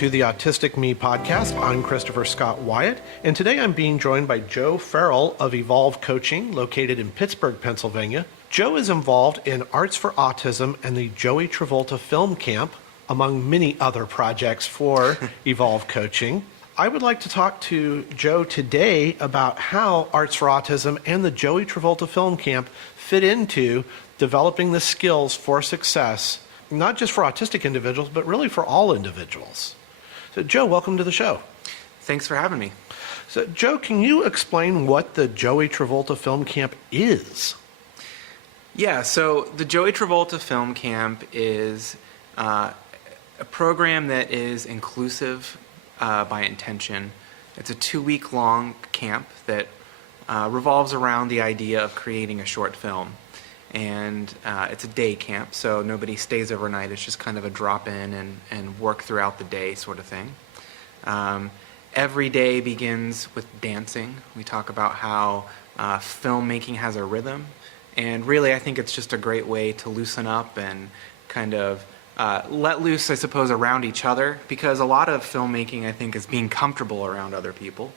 to the Autistic Me podcast. I'm Christopher Scott Wyatt, and today I'm being joined by Joe Farrell of Evolve Coaching, located in Pittsburgh, Pennsylvania. Joe is involved in Arts for Autism and the Joey Travolta Film Camp, among many other projects for Evolve Coaching. I would like to talk to Joe today about how Arts for Autism and the Joey Travolta Film Camp fit into developing the skills for success, not just for autistic individuals, but really for all individuals. So, Joe, welcome to the show. Thanks for having me. So, Joe, can you explain what the Joey Travolta Film Camp is? Yeah, so the Joey Travolta Film Camp is a program that is inclusive by intention. It's a 2-week-long camp that revolves around the idea of creating a short film. And it's a day camp, so nobody stays overnight. It's just kind of a drop-in and work throughout the day sort of thing. Every day begins with dancing. We talk about how filmmaking has a rhythm. And really, I think it's just a great way to loosen up and kind of let loose, I suppose, around each other. Because a lot of filmmaking, I think, is being comfortable around other people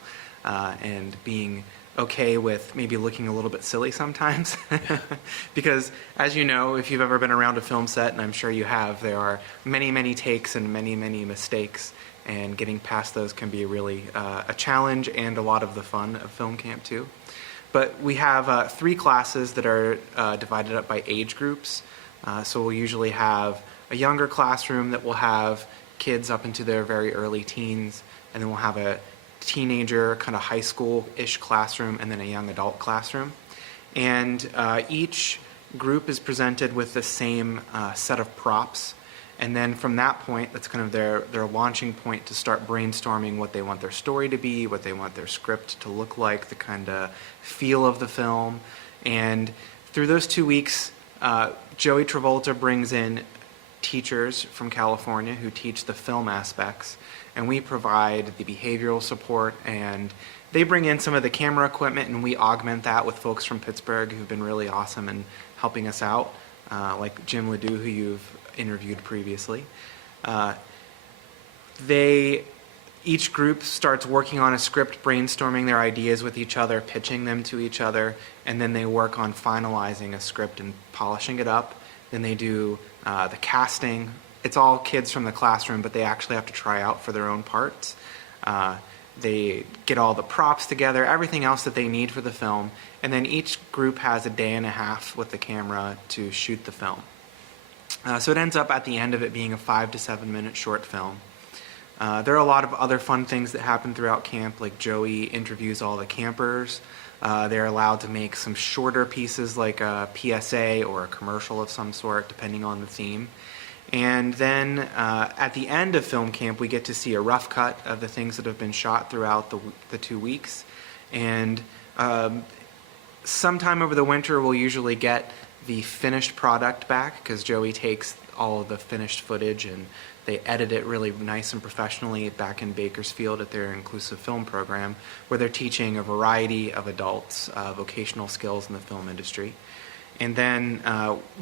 and being okay with maybe looking a little bit silly sometimes. Because, as you know, if you've ever been around a film set, and I'm sure you have, there are many, many takes and many, many mistakes. And getting past those can be really a challenge and a lot of the fun of film camp, too. But we have 3 classes that are divided up by age groups. So we'll usually have a younger classroom that will have kids up into their very early teens, and then we'll have a teenager, kind of high school-ish classroom, and then a young adult classroom. And each group is presented with the same set of props. And then from that point, that's kind of their launching point to start brainstorming what they want their story to be, what they want their script to look like, the kind of feel of the film. And through those 2 weeks, Joey Travolta brings in teachers from California who teach the film aspects, and we provide the behavioral support, and they bring in some of the camera equipment, and we augment that with folks from Pittsburgh who've been really awesome in helping us out, like Jim Ledoux, who you've interviewed previously. Each group starts working on a script, brainstorming their ideas with each other, pitching them to each other, and then they work on finalizing a script and polishing it up. Then they do the casting. It's all kids from the classroom, but they actually have to try out for their own parts. They get all the props together, everything else that they need for the film, and then each group has a day and a half with the camera to shoot the film. So it ends up at the end of it being a 5 to 7 minute short film. There are a lot of other fun things that happen throughout camp, like Joey interviews all the campers. They're allowed to make some shorter pieces like a PSA or a commercial of some sort, depending on the theme. And then at the end of film camp, we get to see a rough cut of the things that have been shot throughout the 2 weeks. And sometime over the winter, we'll usually get the finished product back, because Joey takes all of the finished footage and they edit it really nice and professionally back in Bakersfield at their inclusive film program, where they're teaching a variety of adults vocational skills in the film industry. And then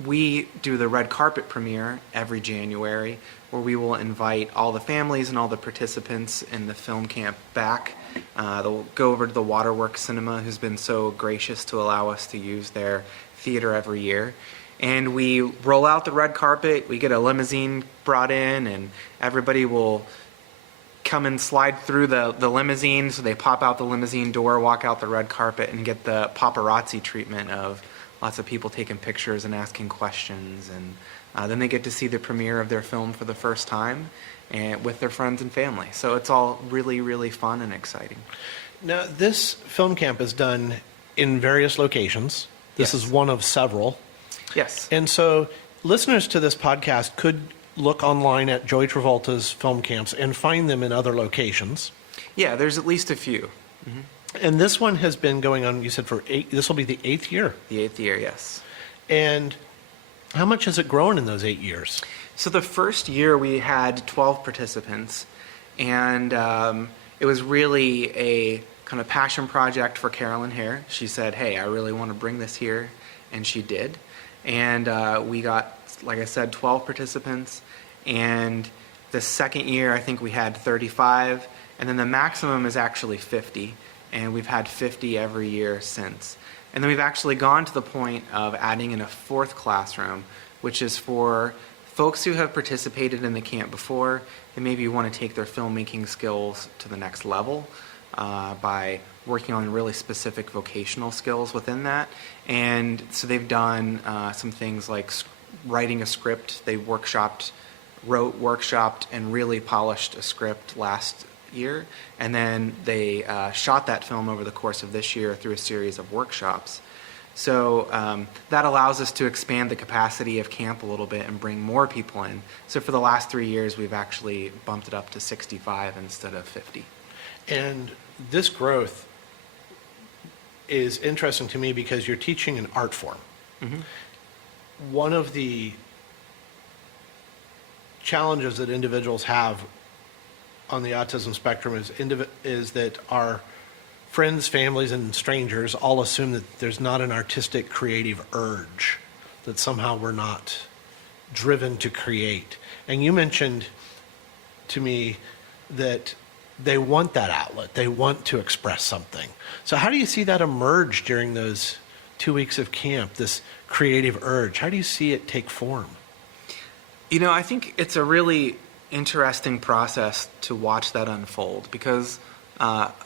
we do the red carpet premiere every January, where we will invite all the families and all the participants in the film camp back. They'll go over to the Waterworks Cinema, who's been so gracious to allow us to use their theater every year. And we roll out the red carpet, we get a limousine brought in, and everybody will come and slide through the limousine. So they pop out the limousine door, walk out the red carpet, and get the paparazzi treatment of lots of people taking pictures and asking questions. And then they get to see the premiere of their film for the first time and with their friends and family. So it's all really, really fun and exciting. Now, this film camp is done in various locations. This is one of several. Yes. And so listeners to this podcast could look online at Joey Travolta's film camps and find them in other locations. Yeah, there's at least a few. Mm-hmm. And this one has been going on, you said, this will be the 8th year. The 8th year, yes. And how much has it grown in those 8 years? So the first year we had 12 participants, and it was really a kind of passion project for Carolyn Hare. She said, hey, I really want to bring this here, and she did. And we got, like I said, 12 participants, and The second year, I think we had 35, and then the maximum is actually 50, and we've had 50 every year since. And then we've actually gone to the point of adding in a fourth classroom, which is for folks who have participated in the camp before and maybe want to take their filmmaking skills to the next level by working on really specific vocational skills within that. And so they've done some things like writing a script. They workshopped, and really polished a script last year. And then they shot that film over the course of this year through a series of workshops. So that allows us to expand the capacity of camp a little bit and bring more people in. So for the last 3 years, we've actually bumped it up to 65 instead of 50. And this growth is interesting to me because you're teaching an art form. Mm-hmm. One of the challenges that individuals have on the autism spectrum is that our friends, families, and strangers all assume that there's not an artistic, creative urge, that somehow we're not driven to create. And you mentioned to me that they want that outlet. They want to express something. So how do you see that emerge during those 2 weeks of camp, this creative urge? How do you see it take form? I think it's a really interesting process to watch that unfold because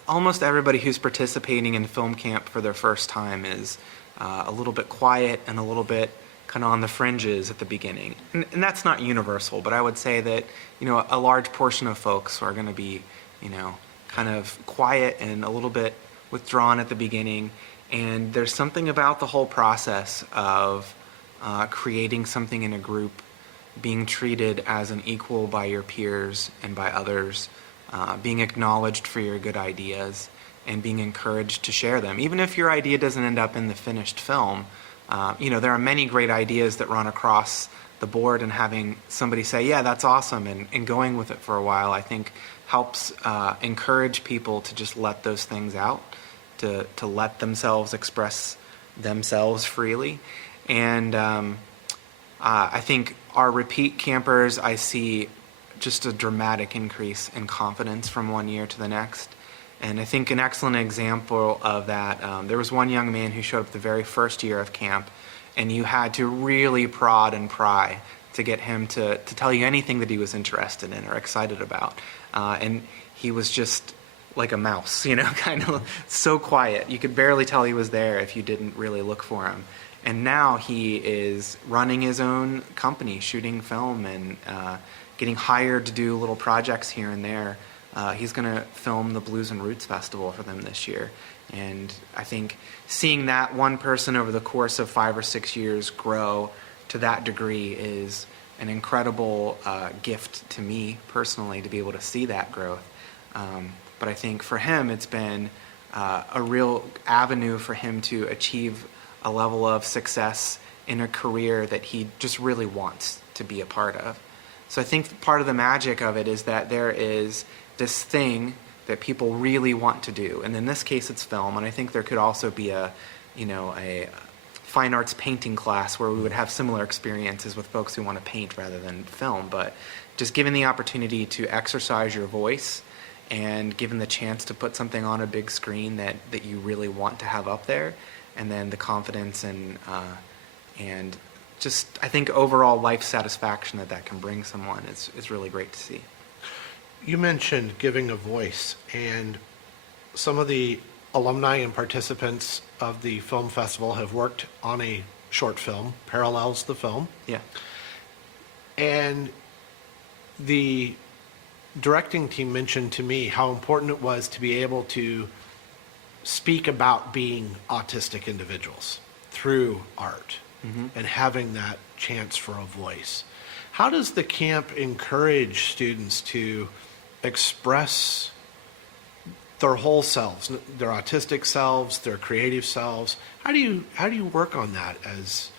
almost everybody who's participating in film camp for their first time is a little bit quiet and a little bit kind of on the fringes at the beginning. And that's not universal, but I would say that, a large portion of folks are going to be, kind of quiet and a little bit withdrawn at the beginning. And there's something about the whole process of creating something in a group, being treated as an equal by your peers and by others, being acknowledged for your good ideas, and being encouraged to share them. Even if your idea doesn't end up in the finished film, there are many great ideas that run across the board, and having somebody say, yeah, that's awesome, and going with it for a while, I think helps encourage people to just let those things out, to let themselves express themselves freely. And I think our repeat campers, I see just a dramatic increase in confidence from one year to the next. And I think an excellent example of that, there was one young man who showed up the very first year of camp, and you had to really prod and pry to get him to tell you anything that he was interested in or excited about. And he was just like a mouse, kind of so quiet. You could barely tell he was there if you didn't really look for him. And now he is running his own company, shooting film and getting hired to do little projects here and there. He's going to film the Blues and Roots Festival for them this year. And I think seeing that one person over the course of 5 or 6 years grow to that degree is an incredible gift to me personally, to be able to see that growth. But I think for him, it's been a real avenue for him to achieve a level of success in a career that he just really wants to be a part of. So I think part of the magic of it is that there is this thing that people really want to do. And in this case, it's film. And I think there could also be a fine arts painting class where we would have similar experiences with folks who want to paint rather than film. But just given the opportunity to exercise your voice and given the chance to put something on a big screen that you really want to have up there, and then the confidence and just, I think, overall life satisfaction that can bring someone is really great to see. You mentioned giving a voice, and some of the alumni and participants of the film festival have worked on a short film, parallels the film. Yeah. And the directing team mentioned to me how important it was to be able to speak about being autistic individuals through art, mm-hmm. and having that chance for a voice. How does the camp encourage students to express their whole selves, their autistic selves, their creative selves? How do you work on that as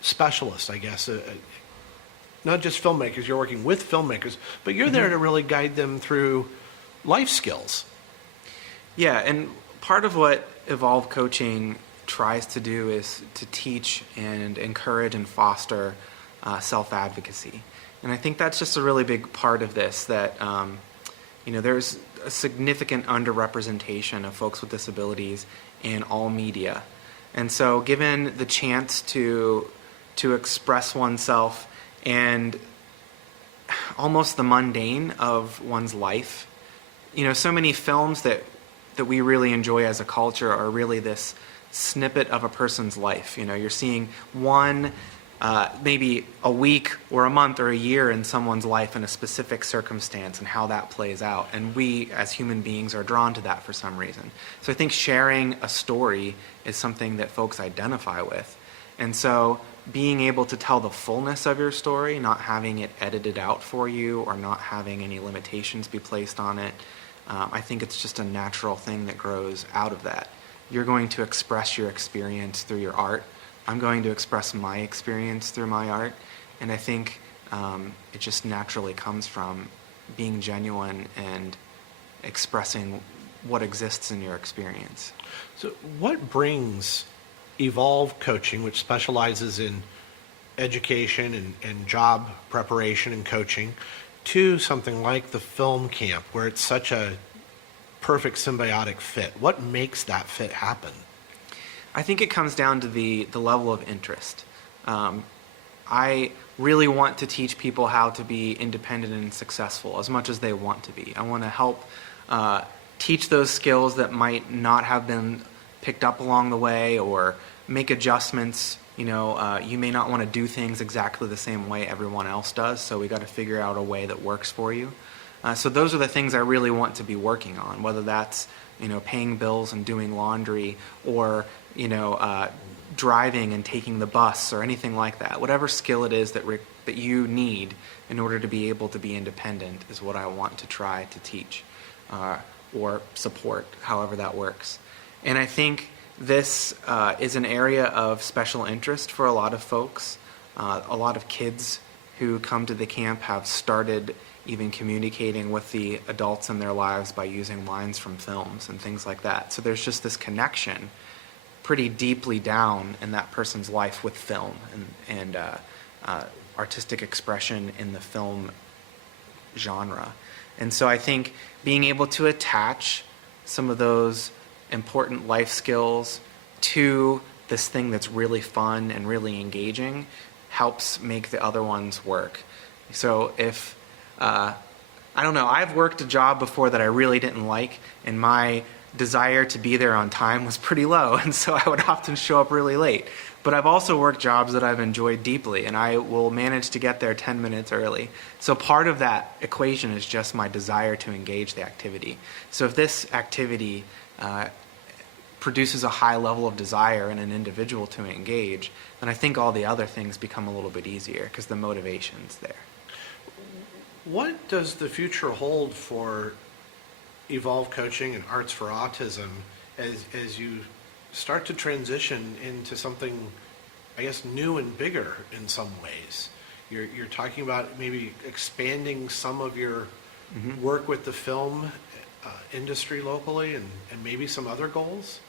specialists, I guess? Not just filmmakers, you're working with filmmakers, but you're mm-hmm. there to really guide them through life skills. Yeah, and part of what Evolve Coaching tries to do is to teach and encourage and foster self-advocacy. And I think that's just a really big part of this, that there's a significant underrepresentation of folks with disabilities in all media. And so given the chance to express oneself and almost the mundane of one's life, so many films that we really enjoy as a culture are really this snippet of a person's life. You're seeing one, maybe a week or a month or a year in someone's life in a specific circumstance and how that plays out. And we, as human beings, are drawn to that for some reason. So I think sharing a story is something that folks identify with. And so being able to tell the fullness of your story, not having it edited out for you or not having any limitations be placed on it, I think it's just a natural thing that grows out of that. You're going to express your experience through your art. I'm going to express my experience through my art. And I think it just naturally comes from being genuine and expressing what exists in your experience. So what brings Evolve Coaching, which specializes in education and job preparation and coaching, to something like the film camp, where it's such a perfect symbiotic fit? What makes that fit happen? I think it comes down to the level of interest. I really want to teach people how to be independent and successful as much as they want to be. I want to help teach those skills that might not have been picked up along the way, or make adjustments. You may not want to do things exactly the same way everyone else does, so we got to figure out a way that works for you. So those are the things I really want to be working on, whether that's paying bills and doing laundry, or driving and taking the bus, or anything like that. Whatever skill it is that you need in order to be able to be independent is what I want to try to teach or support, however that works. And I think this is an area of special interest for a lot of folks. A lot of kids who come to the camp have started even communicating with the adults in their lives by using lines from films and things like that. So there's just this connection pretty deeply down in that person's life with film and artistic expression in the film genre. And so I think being able to attach some of those important life skills to this thing that's really fun and really engaging helps make the other ones work. So if, I don't know, I've worked a job before that I really didn't like, and my desire to be there on time was pretty low, and so I would often show up really late. But I've also worked jobs that I've enjoyed deeply, and I will manage to get there 10 minutes early. So part of that equation is just my desire to engage the activity. So if this activity produces a high level of desire in an individual to engage, then I think all the other things become a little bit easier because the motivation's there. What does the future hold for Evolve Coaching and Arts for Autism as you start to transition into something, I guess, new and bigger in some ways? You're talking about maybe expanding some of your work with the film industry locally and maybe some other goals?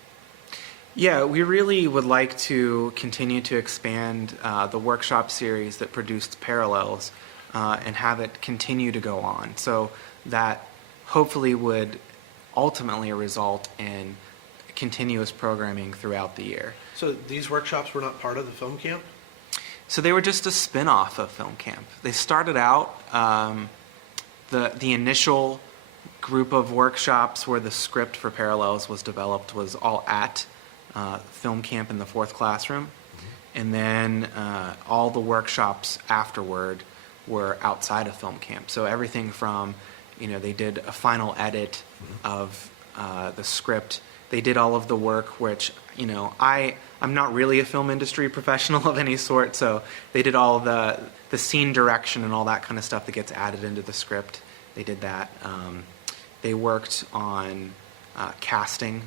Yeah, we really would like to continue to expand the workshop series that produced Parallels and have it continue to go on. So that hopefully would ultimately result in continuous programming throughout the year. So these workshops were not part of the film camp? So they were just a spin-off of film camp. They started out, the initial group of workshops where the script for Parallels was developed was all at film camp in the 4th classroom. And then all the workshops afterward were outside of film camp. So everything from, they did a final edit of the script. They did all of the work, which, I'm not really a film industry professional of any sort, so they did all the scene direction and all that kind of stuff that gets added into the script. They did that. They worked on casting.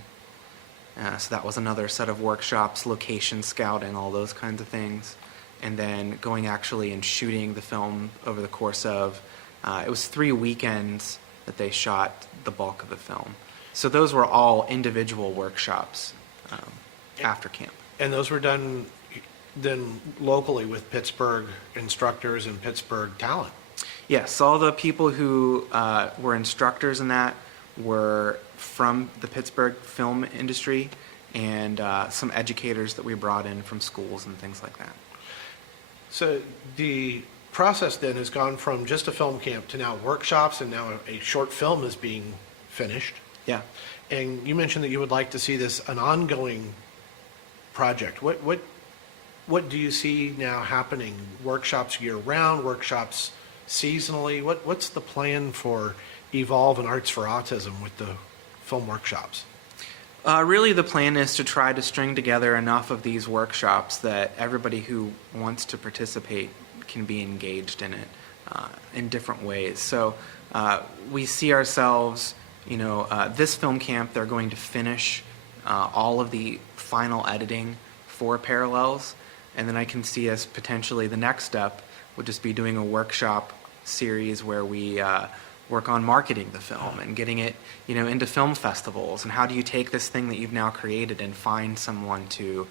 So that was another set of workshops, location scouting, all those kinds of things. And then going actually and shooting the film over the course of, it was 3 weekends that they shot the bulk of the film. So those were all individual workshops after camp. And those were done then locally with Pittsburgh instructors and Pittsburgh talent. Yes, all the people who were instructors in that were from the Pittsburgh film industry, and some educators that we brought in from schools and things like that. So the process then has gone from just a film camp to now workshops, and now a short film is being finished. Yeah. And you mentioned that you would like to see this an ongoing project. What do you see now happening? Workshops year round, workshops seasonally? What's the plan for Evolve and Arts for Autism with the film workshops? Really, the plan is to try to string together enough of these workshops that everybody who wants to participate can be engaged in it in different ways. So we see ourselves, this film camp, they're going to finish all of the final editing for Parallels, and then I can see us potentially the next step would just be doing a workshop series where we work on marketing the film and getting it, into film festivals. And how do you take this thing that you've now created and find someone to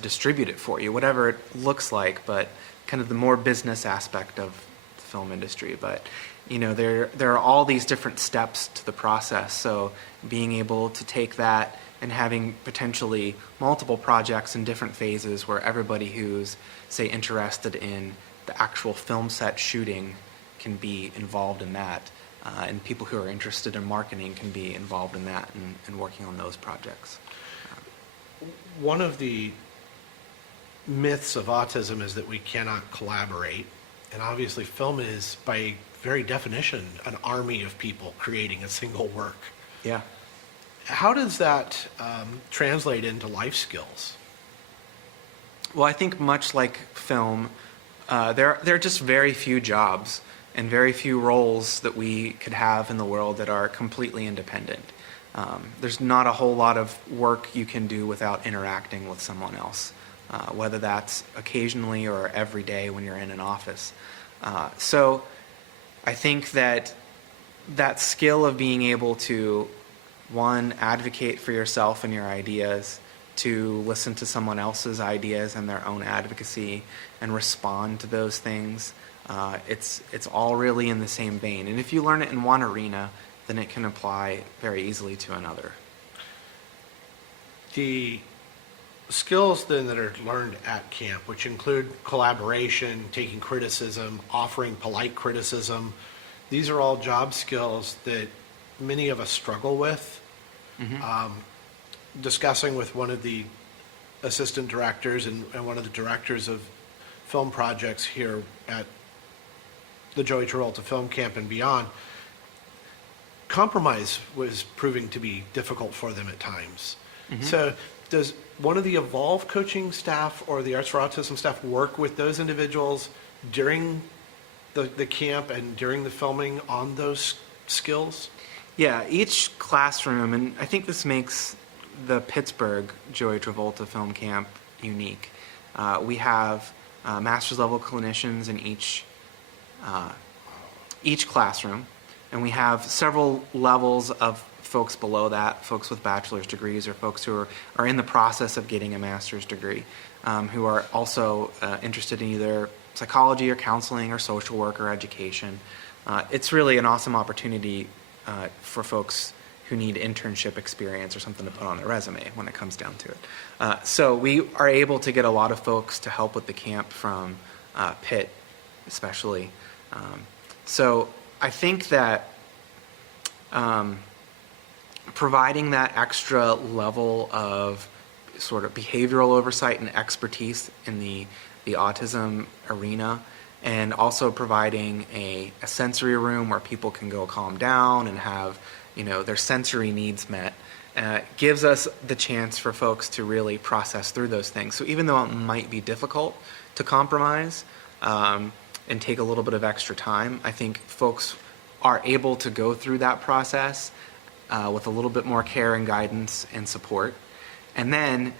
distribute it for you, whatever it looks like, but kind of the more business aspect of the film industry. But there are all these different steps to the process. So being able to take that and having potentially multiple projects in different phases where everybody who's, say, interested in the actual film set shooting can be involved in that, and people who are interested in marketing can be involved in that and working on those projects. One of the myths of autism is that we cannot collaborate, and obviously film is, by very definition, an army of people creating a single work. Yeah. How does that translate into life skills? Well, I think much like film, there are just very few jobs and very few roles that we could have in the world that are completely independent. There's not a whole lot of work you can do without interacting with someone else, whether that's occasionally or every day when you're in an office. So I think that skill of being able to, one, advocate for yourself and your ideas, to listen to someone else's ideas and their own advocacy and respond to those things, it's all really in the same vein. And if you learn it in one arena, then it can apply very easily to another. The skills then that are learned at camp, which include collaboration, taking criticism, offering polite criticism, these are all job skills that many of us struggle with. Mm-hmm. Discussing with one of the assistant directors and one of the directors of film projects here at the Joey Travolta Film Camp and beyond, compromise was proving to be difficult for them at times. Mm-hmm. So does one of the Evolve coaching staff or the Arts for Autism staff work with those individuals during the camp and during the filming on those skills? Yeah, each classroom, and I think this makes the Pittsburgh Joey Travolta Film Camp unique. We have master's level clinicians in each classroom, and we have several levels of folks below that, folks with bachelor's degrees or folks who are in the process of getting a master's degree, who are also interested in either psychology or counseling or social work or education. It's really an awesome opportunity for folks who need internship experience or something to put on their resume when it comes down to it. So we are able to get a lot of folks to help with the camp from Pitt, especially. So I think that providing that extra level of sort of behavioral oversight and expertise in the autism arena, and also providing a sensory room where people can go calm down and have their sensory needs met, gives us the chance for folks to really process through those things. So even though it might be difficult to compromise and take a little bit of extra time, I think folks are able to go through that process with a little bit more care and guidance and support. And then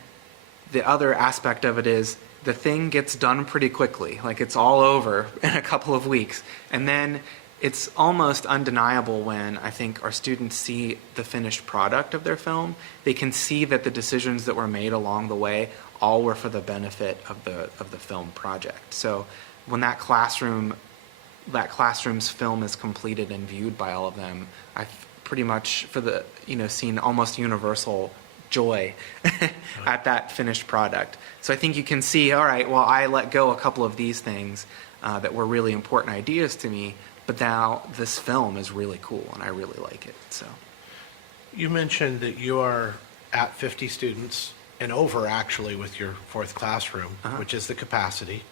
the other aspect of it is the thing gets done pretty quickly, like it's all over in a couple of weeks. And then it's almost undeniable when I think our students see the finished product of their film. They can see that the decisions that were made along the way all were for the benefit of the film project. So when that classroom's film is completed and viewed by all of them, I've pretty much seen almost universal joy at that finished product. So I think you can see, all right, well, I let go a couple of these things that were really important ideas to me, but now this film is really cool and I really like it. So You mentioned that you are at 50 students and over, actually, with your fourth classroom, which is the capacity.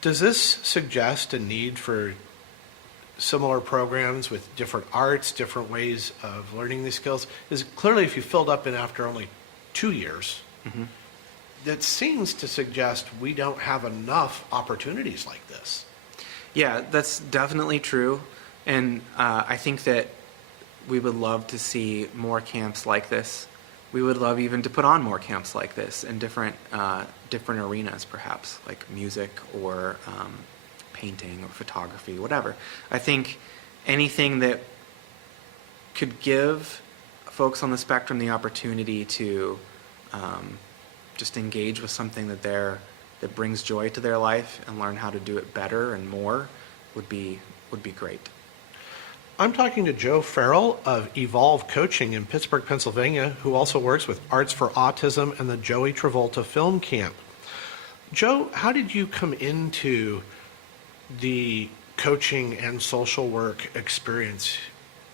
Does this suggest a need for similar programs with different arts, different ways of learning these skills? Is clearly, if you filled up in after only 2 years, that seems to suggest we don't have enough opportunities like this. yeah, that's definitely true. And I think that we would love to see more camps like this. We would love even to put on more camps like this in different arenas, perhaps, like music or painting or photography, whatever. I think anything that could give folks on the spectrum the opportunity to just engage with something that brings joy to their life and learn how to do it better and more would be great. I'm talking to Joe Farrell of Evolve Coaching in Pittsburgh, Pennsylvania, who also works with Arts for Autism and the Joey Travolta Film Camp. Joe, how did you come into the coaching and social work experience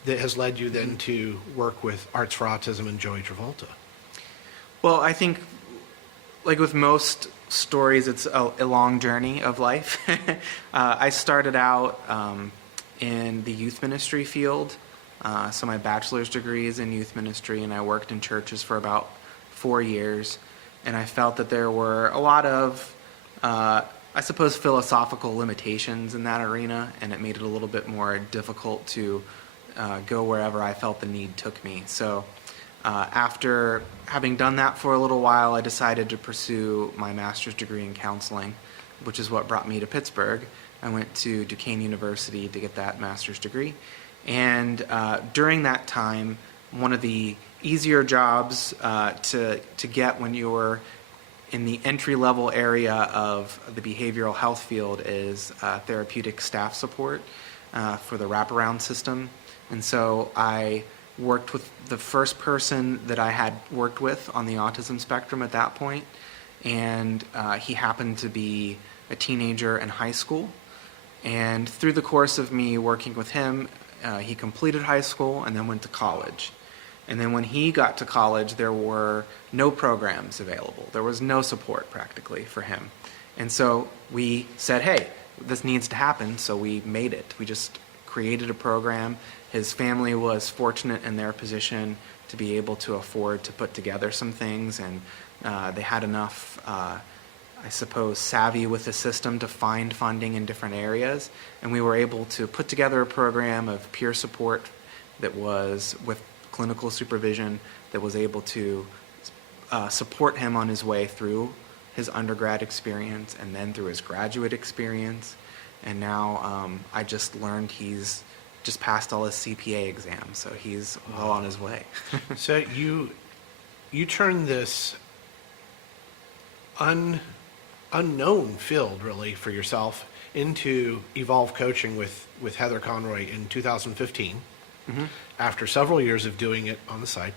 that has led you then to work with Arts for Autism and Joey Travolta? Well, I think, like with most stories, it's a long journey of life. I started out in the youth ministry field. So my bachelor's degree is in youth ministry, and I worked in churches for about 4 years. And I felt that there were a lot of, I suppose, philosophical limitations in that arena, and it made it a little bit more difficult to go wherever I felt the need took me. So after having done that for a little while, I decided to pursue my master's degree in counseling, which is what brought me to Pittsburgh. I went to Duquesne University to get that master's degree. And during that time, one of the easier jobs to get when you're in the entry-level area of the behavioral health field is therapeutic staff support for the wraparound system. And so I worked with the first person that I had worked with on the autism spectrum at that point, and he happened to be a teenager in high school. And through the course of me working with him, he completed high school and then went to college. And then when he got to college, there were no programs available. There was no support practically for him. And so we said, hey, this needs to happen, so we made it. We just created a program. His family was fortunate in their position to be able to afford to put together some things, and they had enough, I suppose, savvy with the system to find funding in different areas. And we were able to put together a program of peer support that was with clinical supervision that was able to support him on his way through his undergrad experience and then through his graduate experience. And now I just learned he's just passed all his CPA exams, so he's well on his way. So you turned this unknown field, really, for yourself into Evolve Coaching with Heather Conroy in 2015, after several years of doing it on the side.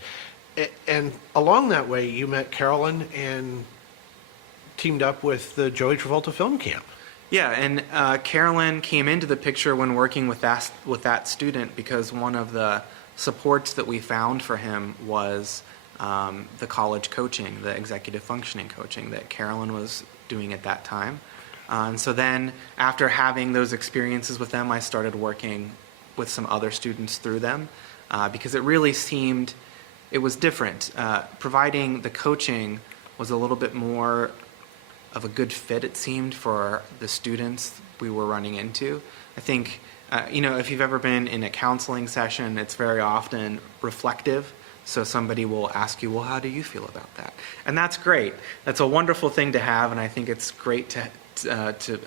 And along that way, you met Carolyn and teamed up with the Joey Travolta Film Camp. Yeah, and Carolyn came into the picture when working with that student because one of the supports that we found for him was the college coaching, the executive functioning coaching that Carolyn was doing at that time. And so then after having those experiences with them, I started working with some other students through them because it really seemed it was different. Providing the coaching was a little bit more of a good fit, it seemed, for the students we were running into. I think, if you've ever been in a counseling session, it's very often reflective. So somebody will ask you, well, how do you feel about that? And that's great. That's a wonderful thing to have, and I think it's great to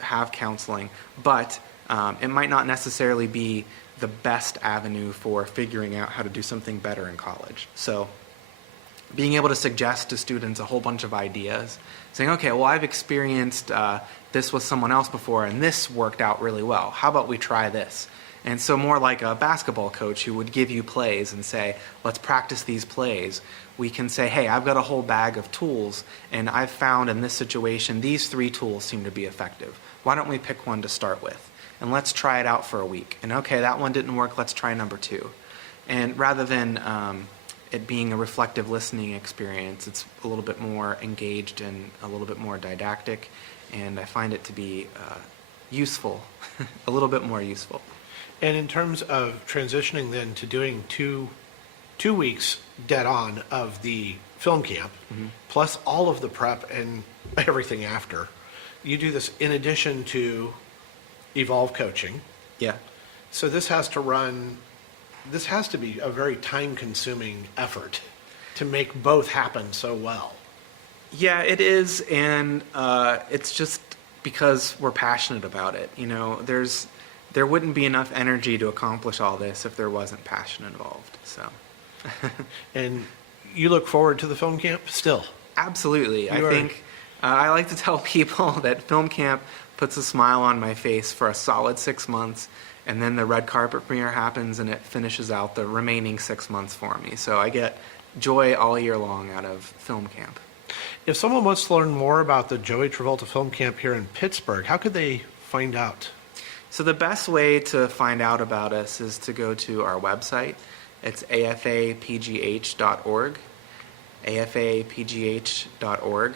have counseling. But it might not necessarily be the best avenue for figuring out how to do something better in college. So being able to suggest to students a whole bunch of ideas, saying, okay, well, I've experienced this with someone else before, and this worked out really well. How about we try this? And so more like a basketball coach who would give you plays and say, let's practice these plays. We can say, hey, I've got a whole bag of tools, and I've found in this situation, these 3 tools seem to be effective. Why don't we pick one to start with? And let's try it out for a week. And okay, that one didn't work, let's try number 2. And rather than it being a reflective listening experience, it's a little bit more engaged and a little bit more didactic, and I find it to be useful, a little bit more useful. And in terms of transitioning then to doing two weeks dead on of the film camp, plus all of the prep and everything after, you do this in addition to Evolve coaching. Yeah. So this has to be a very time-consuming effort to make both happen so well. Yeah, it is, and it's just because we're passionate about it. You know, there wouldn't be enough energy to accomplish all this if there wasn't passion involved. So. And you look forward to the film camp still? Absolutely. I think I like to tell people that film camp puts a smile on my face for a solid 6 months, and then the red carpet premiere happens and it finishes out the remaining 6 months for me. So I get joy all year long out of film camp. If someone wants to learn more about the Joey Travolta Film Camp here in Pittsburgh, how could they find out? So the best way to find out about us is to go to our website. It's afapgh.org, afapgh.org.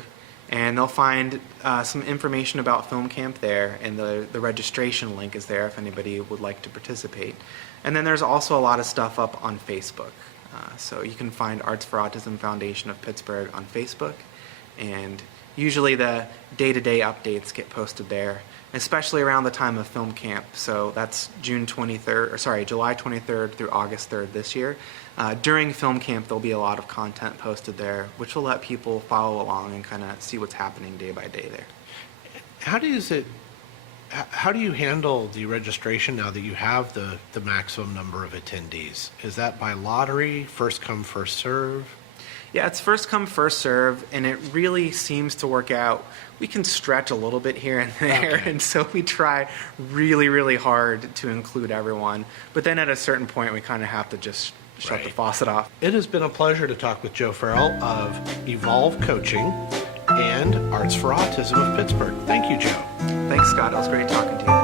And they'll find some information about film camp there, and the registration link is there if anybody would like to participate. And then there's also a lot of stuff up on Facebook. So you can find Arts for Autism Foundation of Pittsburgh on Facebook, and usually the day-to-day updates get posted there, especially around the time of film camp. So that's July 23rd through August 3rd this year. During film camp, there'll be a lot of content posted there, which will let people follow along and kind of see what's happening day by day there. How do you handle the registration now that you have the maximum number of attendees? Is that by lottery, first come, first serve? Yeah, it's first come, first serve, and it really seems to work out. We can stretch a little bit here and there, Okay. and so we try really, really hard to include everyone. But then at a certain point, we kind of have to just shut the faucet off. It has been a pleasure to talk with Joe Farrell of Evolve Coaching and Arts for Autism of Pittsburgh. Thank you, Joe. Thanks, Scott. It was great talking to you.